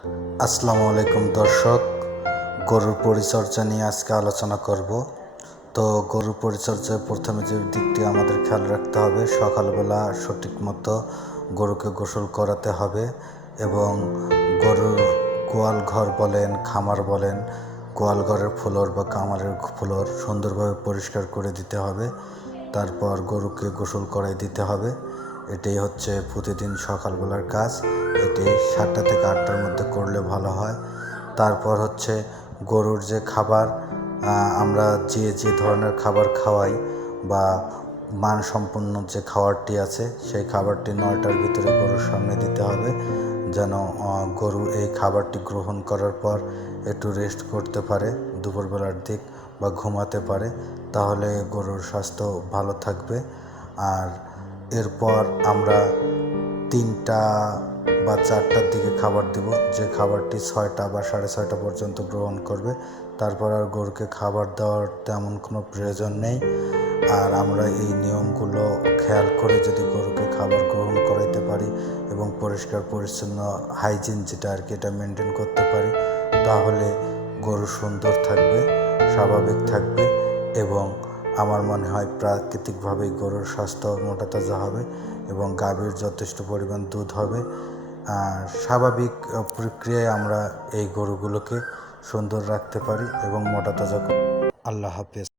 আসসালামু আলাইকুম দর্শক, গরুর পরিচর্যা নিয়ে আজকে আলোচনা করব। তো গরুর পরিচর্যায় প্রথমে যে দিকটি আমাদের খেয়াল রাখতে হবে, সকালবেলা সঠিক মতো গরুকে গোসল করাতে হবে এবং গরুর গোয়াল ঘর বলেন, খামার বলেন, গোয়াল ঘরের ফ্লোর বা খামারের ফ্লোর সুন্দরভাবে পরিষ্কার করে দিতে হবে। তারপর গরুকে গোসল করাই দিতে হবে। এটাই হচ্ছে প্রতিদিন সকালবেলার কাজ। এটি 7টা থেকে 8টার মধ্যে করলে ভালো হয়। তারপর হচ্ছে গরুর যে খাবার, আমরা যে ধরনের খাবার খাওয়াই বা মানসম্পন্ন যে খাবারটি আছে, সেই খাবারটি 9টার ভিতরে গরুর সামনে দিতে হবে, যেন গরু এই খাবারটি গ্রহণ করার পর একটু রেস্ট করতে পারে দুপুরবেলার দিক বা ঘুমাতে পারে। তাহলে গরুর স্বাস্থ্য ভালো থাকবে। আর এরপর আমরা 3টা বা 4টার দিকে খাবার দেব, যে খাবারটি 6টা বা 6:30 পর্যন্ত গ্রহণ করবে। তারপর আর গরুকে খাবার দেওয়ার তেমন কোনো প্রয়োজন নেই। আর আমরা এই নিয়মগুলো খেয়াল করে যদি গরুকে খাবার গ্রহণ করাইতে পারি এবং পরিষ্কার পরিচ্ছন্ন হাইজিন যেটা আর কি, এটা মেনটেন করতে পারি, তাহলে গরু সুন্দর থাকবে, স্বাভাবিক থাকবে এবং আমার মনে হয় প্রাকৃতিকভাবেই গরুর স্বাস্থ্য মোটা তাজা হবে এবং গাভীর যথেষ্ট পরিমাণ দুধ হবে। আর স্বাভাবিক প্রক্রিয়ায় আমরা এই গরুগুলোকে সুন্দর রাখতে পারি এবং মোটা তাজা। আল্লাহ হাফেজ।